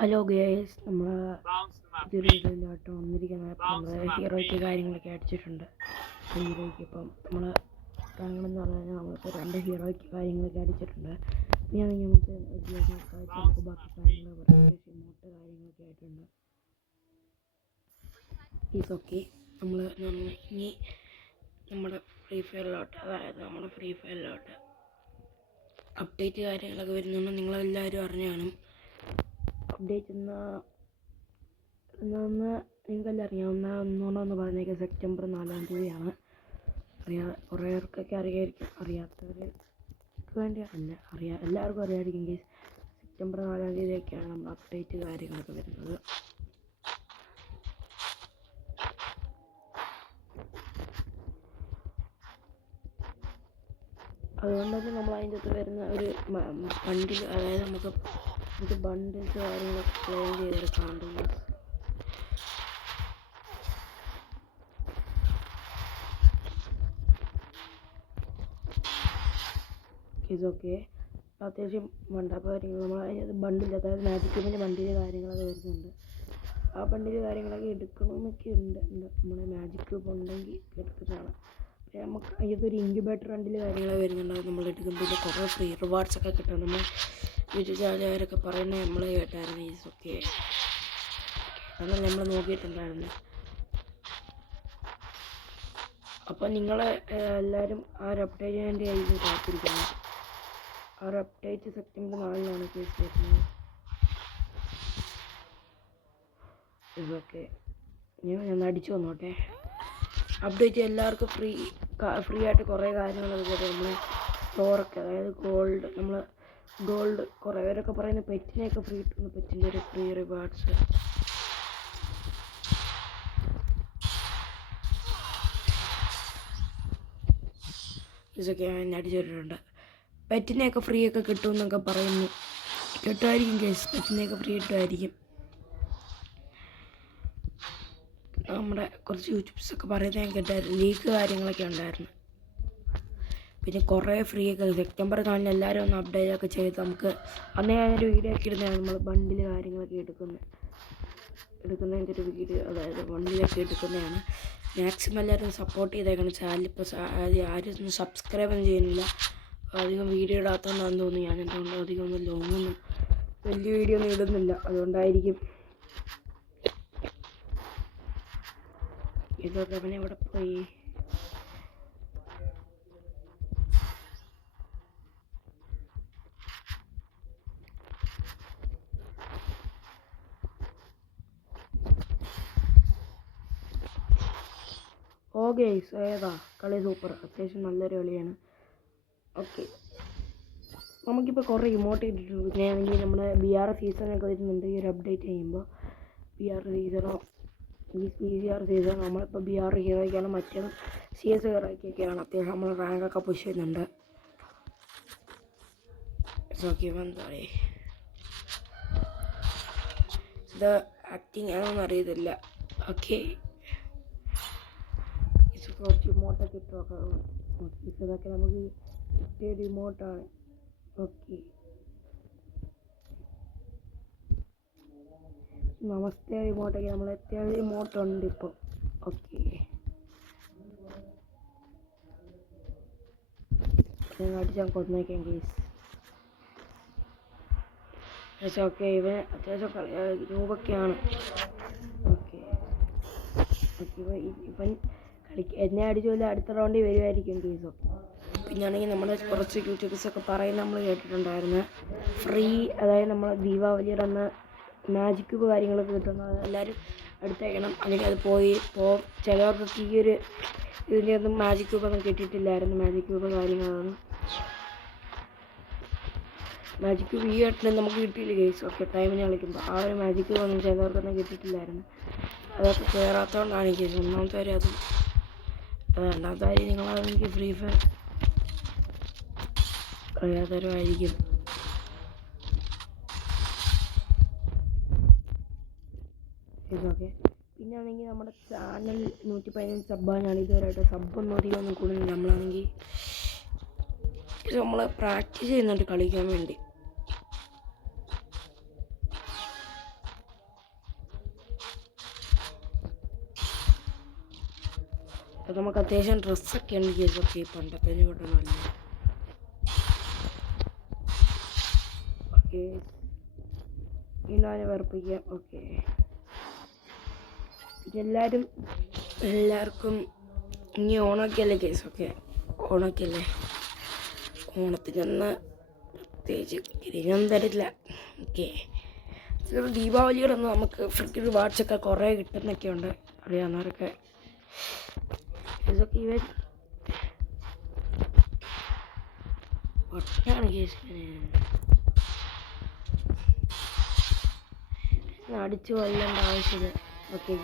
Hello guys, നമ്മൾ ഇതൊരു ഇതിലോട്ട് വന്നിരിക്കുന്നത്. നമ്മൾ ഹീറോയ്ക്ക് കാര്യങ്ങളൊക്കെ അടിച്ചിട്ടുണ്ട്. ഹീറോയ്ക്ക് ഇപ്പം നമ്മൾ കാര്യങ്ങളെന്ന് പറഞ്ഞു കഴിഞ്ഞാൽ നമ്മളിപ്പോൾ 2 ഹീറോയ്ക്ക് കാര്യങ്ങളൊക്കെ അടിച്ചിട്ടുണ്ട്. ഇനി നമുക്ക് നമുക്ക് ബാക്കി കാര്യങ്ങൾ പ്രത്യേകിച്ച് ഇമോട്ട് കാര്യങ്ങളൊക്കെ ആയിട്ടുണ്ട്. ഇതൊക്കെ നമ്മൾ ഇനി നമ്മുടെ ഫ്രീ ഫയറിലോട്ട്, അതായത് നമ്മുടെ ഫ്രീ ഫയറിലോട്ട് അപ്ഡേറ്റ് കാര്യങ്ങളൊക്കെ വരുന്നുണ്ട്. നിങ്ങളെല്ലാവരും അറിഞ്ഞു കാണും. അപ്ഡേറ്റ് എന്നാ നിങ്ങൾക്കെല്ലാം അറിയാവുന്ന ഒന്നുകൂടെ പറഞ്ഞേക്കാം. സെപ്റ്റംബർ 4-ാം തീയതിയാണ്. കുറേ പേർക്കൊക്കെ അറിയായിരിക്കും, അറിയാത്തവർക്ക് വേണ്ടി അല്ല, എല്ലാവർക്കും അറിയാമായിരിക്കും. സെപ്റ്റംബർ 4-ാം തീയതിയൊക്കെയാണ് നമ്മൾ അപ്ഡേറ്റ് കാര്യങ്ങളൊക്കെ വരുന്നത്. അതുകൊണ്ട് തന്നെ നമ്മൾ അതിൻ്റെ അകത്ത് വരുന്ന ഒരു ബണ്ടിൽ, അതായത് നമുക്ക് ബണ്ടിൽസ് കാര്യങ്ങളൊക്കെ ക്ലെയിം ചെയ്തെടുക്കാറുണ്ട്. ഇതൊക്കെ അത്യാവശ്യം മണ്ടപ്പ് കാര്യങ്ങൾ നമ്മൾ അതിനകത്ത് ബണ്ടിൽ, അതായത് മാജിക് ക്യൂബിൻ്റെ ബണ്ടിൽ കാര്യങ്ങളൊക്കെ വരുന്നുണ്ട്. ആ ബണ്ടിൽ കാര്യങ്ങളൊക്കെ എടുക്കണമെന്നൊക്കെ ഉണ്ട്. നമ്മുടെ മാജിക് ക്യൂബ് ഉണ്ടെങ്കിൽ എടുക്കുന്നതാണ്. നമുക്ക് അതിനകത്തൊരു ഇൻക്യുബേറ്റർ ബണ്ടിൽ കാര്യങ്ങളൊക്കെ വരുന്നുണ്ട്. അത് നമ്മൾ എടുക്കുമ്പോൾ പിന്നെ കുറേ ഫ്രീ റിവാർഡ്സൊക്കെ കിട്ടും. നമ്മൾ വീട്ടുകാരൊക്കെ പറയുന്നത് നമ്മൾ കേട്ടായിരുന്നു. ഇതൊക്കെ അതാണ് നമ്മൾ നോക്കിയിട്ടുണ്ടായിരുന്നു. അപ്പം നിങ്ങളെ എല്ലാവരും ആ ഒരു അപ്ഡേറ്റിന് വേണ്ടി ആയിരിക്കും കാത്തിരിക്കുന്നത്. ആ ഒരു അപ്ഡേറ്റ് സെപ്റ്റംബർ 4-നാണ് കേസ് വരുന്നത്. ഇതൊക്കെ ഞാൻ അടിച്ചു വന്നോട്ടെ. അപ്ഡേറ്റ് എല്ലാവർക്കും ഫ്രീ ആയിട്ട് കുറേ കാര്യങ്ങളൊക്കെ തരും. നമ്മൾ സ്റ്റോറൊക്കെ, അതായത് ഗോൾഡ് കുറേ പേരൊക്കെ പറയുന്നത് പെറ്റിനെയൊക്കെ ഫ്രീ കിട്ടുന്നു. പെറ്റിൻ്റെ ഒരു ഫ്രീ റിവാർഡ്സ് ഇതൊക്കെ ഞാൻ അടിച്ചിട്ടുണ്ട്. പെറ്റിനെയൊക്കെ ഫ്രീ ഒക്കെ കിട്ടുമെന്നൊക്കെ പറയുന്നു. കിട്ടുമായിരിക്കും കേസ്, പെറ്റിനെയൊക്കെ ഫ്രീ കിട്ടുമായിരിക്കും. നമ്മുടെ കുറച്ച് യൂട്യൂബ്സൊക്കെ പറയുന്നത് ഞാൻ കേട്ടായിരുന്നു. ലീക്ക് കാര്യങ്ങളൊക്കെ ഉണ്ടായിരുന്നു. പിന്നെ കുറേ ഫ്രീ ഒക്കെ സെപ്റ്റംബർ 4-ന് എല്ലാവരും ഒന്ന് അപ്ഡേറ്റ് ഒക്കെ ചെയ്ത് നമുക്ക് അന്നേ ഞാനൊരു വീഡിയോ ഒക്കെ ഇടുന്നതാണ്. നമ്മൾ ബണ്ടിൽ കാര്യങ്ങളൊക്കെ എടുക്കുന്നതിൻ്റെ ഒരു വീഡിയോ, അതായത് ബണ്ടിലൊക്കെ എടുക്കുന്നതാണ്. മാക്സിമം എല്ലാവരും സപ്പോർട്ട് ചെയ്തേക്കണം. ചാനലിപ്പോൾ ആരും ഒന്നും സബ്സ്ക്രൈബ് ഒന്നും ചെയ്യുന്നില്ല. അധികം വീഡിയോ ഇടാത്തതെന്നാണെന്ന് തോന്നുന്നു. ഞാൻ എന്തുകൊണ്ട് അധികം ലോങ്ങൊന്നും വലിയ വീഡിയോ ഒന്നും ഇടുന്നില്ല, അതുകൊണ്ടായിരിക്കും. ഇതൊക്കെ അവനെ എവിടെ പോയി? ഓക്കെ, ഏതാ കളി? സൂപ്പർ, അത്യാവശ്യം നല്ലൊരു കളിയാണ്. ഓക്കെ, നമുക്കിപ്പോൾ കുറേ ഇമോട്ട് കിട്ടിയിട്ടുണ്ട്. പിന്നെ ആണെങ്കിൽ നമ്മുടെ BR സീസണൊക്കെ വരുന്നുണ്ട്. ഈ ഒരു അപ്ഡേറ്റ് ചെയ്യുമ്പോൾ BR സീസണോ BR സീസൺ നമ്മളിപ്പോൾ BR ഹീറോയ്ക്കാണ്, മറ്റേത് CS ഹീറോയ്ക്കൊക്കെയാണ്. അത്യാവശ്യം നമ്മൾ റാങ്കൊക്കെ പുഷ് ചെയ്യുന്നുണ്ട്. ഓക്കെ, എന്താ പറയുക, ഇത് ആക്ടിങ് ആണോന്ന് അറിയത്തില്ല. ഓക്കെ, കുറച്ച് ഇമോട്ടൊക്കെ ഇട്ടൊക്കെ ഇതൊക്കെ നമുക്ക് കിട്ടിയൊരു ഇമോട്ടാണ്. ഓക്കെ, നമസ്തേ ഇമോട്ടൊക്കെ നമ്മൾ അത്യാവശ്യം ഇമോട്ടുണ്ട് ഇപ്പം. ഓക്കെ, അടിച്ചാൽ കൊന്നേക്കാം കേസ്. ഓക്കെ, ഇവൻ അത്യാവശ്യം രൂപൊക്കെയാണ്. ഓക്കെ, ഇവൻ എന്നെ അടിച്ചുകൊണ്ട് അടുത്ത റൗണ്ടിൽ വരുമായിരിക്കും കേസോ. പിന്നെയാണെങ്കിൽ നമ്മുടെ കുറച്ച് യൂട്യൂബേഴ്സൊക്കെ പറയുന്നത് നമ്മൾ കേട്ടിട്ടുണ്ടായിരുന്നു. ഫ്രീ, അതായത് നമ്മൾ ദീപാവലിയുടെ അന്ന് മാജിക് ക്യൂബ് കാര്യങ്ങളൊക്കെ കിട്ടുന്നത് എല്ലാവരും എടുത്തേക്കണം. അല്ലെങ്കിൽ അത് ചിലവർക്കൊക്കെ ഈ ഒരു ഇതിൻ്റെ ഒന്നും മാജിക് ക്യൂബൊന്നും കിട്ടിയിട്ടില്ലായിരുന്നു. മാജിക് ക്യൂബ് കാര്യങ്ങളൊന്നും മാജിക് ക്യൂബ് ഈ ആയിട്ട് നമുക്ക് കിട്ടിയില്ല കേസ്. ഓക്കെ, ടൈമിന് കളിക്കുമ്പോൾ ആ ഒരു മാജിക് ക്യൂബ് ഒന്നും ചിലവർക്കൊന്നും കിട്ടിയിട്ടില്ലായിരുന്നു. അതൊക്കെ കയറാത്തതുകൊണ്ടാണ് കേസ്. ഒന്നാമത്തെ കാര്യം അതും, രണ്ടാമത്തെ കാര്യം നിങ്ങളതെനിക്ക് ഫ്രീ ഫയർ അറിയാത്തവരുമായിരിക്കും. ഇതൊക്കെ പിന്നെയാണെങ്കിൽ നമ്മുടെ ചാനൽ 115 സബ്ബാനാണ്. ഇതുവരെയായിട്ട് സബ്ബൊന്നും അധികമൊന്നും കൂടുന്നില്ല. നമ്മളാണെങ്കിൽ ഇത് നമ്മൾ പ്രാക്ടീസ് ചെയ്യുന്നുണ്ട് കളിക്കാൻ വേണ്ടി. അപ്പോൾ നമുക്ക് അത്യാവശ്യം ഡ്രസ്സൊക്കെ ഉണ്ട് കേസൊക്കെ പണ്ടത്തെ കൊണ്ടൊന്നുമല്ല. ഓക്കെ ഇന്നാണ് വർപ്പിക്കാം. ഓക്കെ എല്ലാവർക്കും ഇനി ഓണമൊക്കെയല്ലേ കേസൊക്കെ, ഓണമൊക്കെയല്ലേ, ഓണത്തിനൊന്ന് പ്രത്യേകിച്ച് ഇതിനൊന്നും തരില്ല. ഓക്കെ ദീപാവലിയുടെ ഒന്ന് നമുക്ക് ഫ്രീ വാട്സൊക്കെ കുറേ കിട്ടുന്നൊക്കെ ഉണ്ട് അറിയാവുന്നവരൊക്കെ. ഇതൊക്കെ ഇവൻ ഒട്ടാണ് കേസ് അടിച്ചു കൊല്ലേണ്ട ആവശ്യമില്ല. ഓക്കെ